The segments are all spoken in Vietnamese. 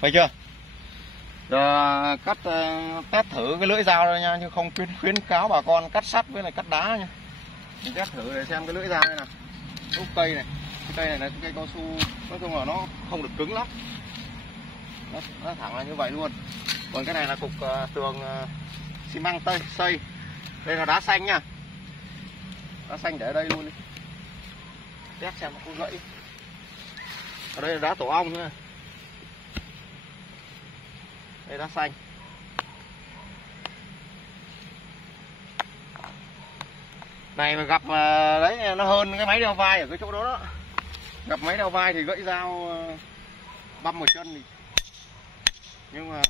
Phải chưa? Rồi cắt test thử cái lưỡi dao đây nha, chứ không khuyến cáo bà con cắt sắt với lại cắt đá nha. Mình test thử để xem cái lưỡi dao đây nào. Úp cây này, cái cây này là cái cây cao su, nói chung là nó không được cứng lắm. Nó thẳng là như vậy luôn. Còn cái này là cục tường xi măng xây. Đây là đá xanh nha. Đá xanh để ở đây luôn đi. Test xem nó không gãy. Ở đây là đá tổ ong nữa. Đây đá xanh. Này mà gặp đấy nó hơn cái máy đeo vai ở cái chỗ đó đó. Gặp máy đeo vai thì gãy dao băm một chân thì. Nhưng mà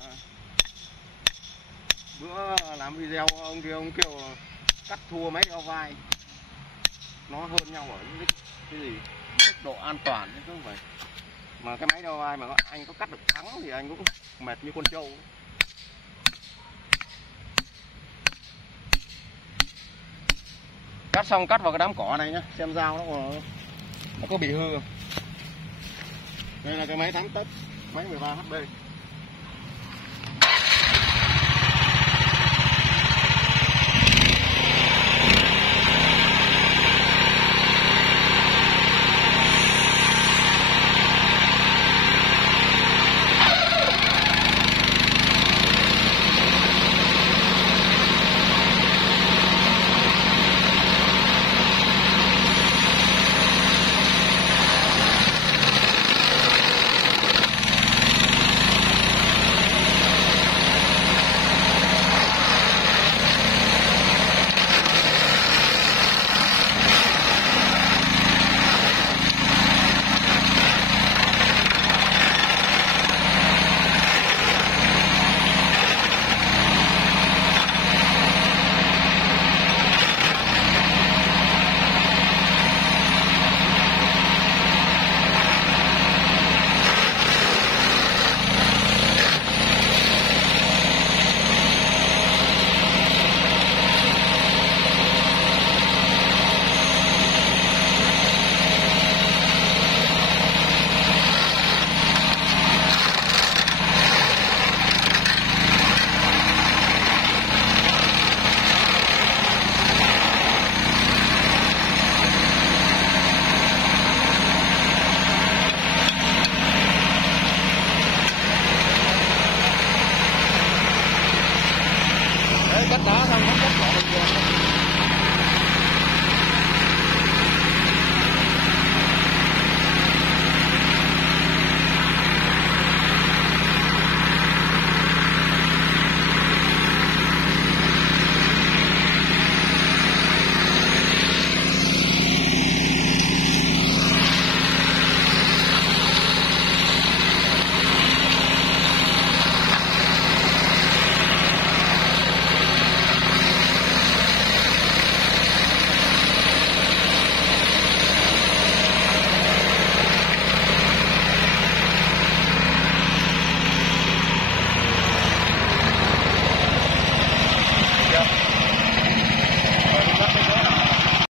bữa làm video ông kêu cắt thua máy đeo vai. Nó hơn nhau ở những cái gì mức độ an toàn chứ không phải. Mà cái máy đeo vai mà anh có cắt được thắng thì anh cũng mệt như con trâu. Cắt xong cắt vào cái đám cỏ này nhá, xem dao nó có bị hư không. Đây là cái máy 8 tấc, máy 13 HP.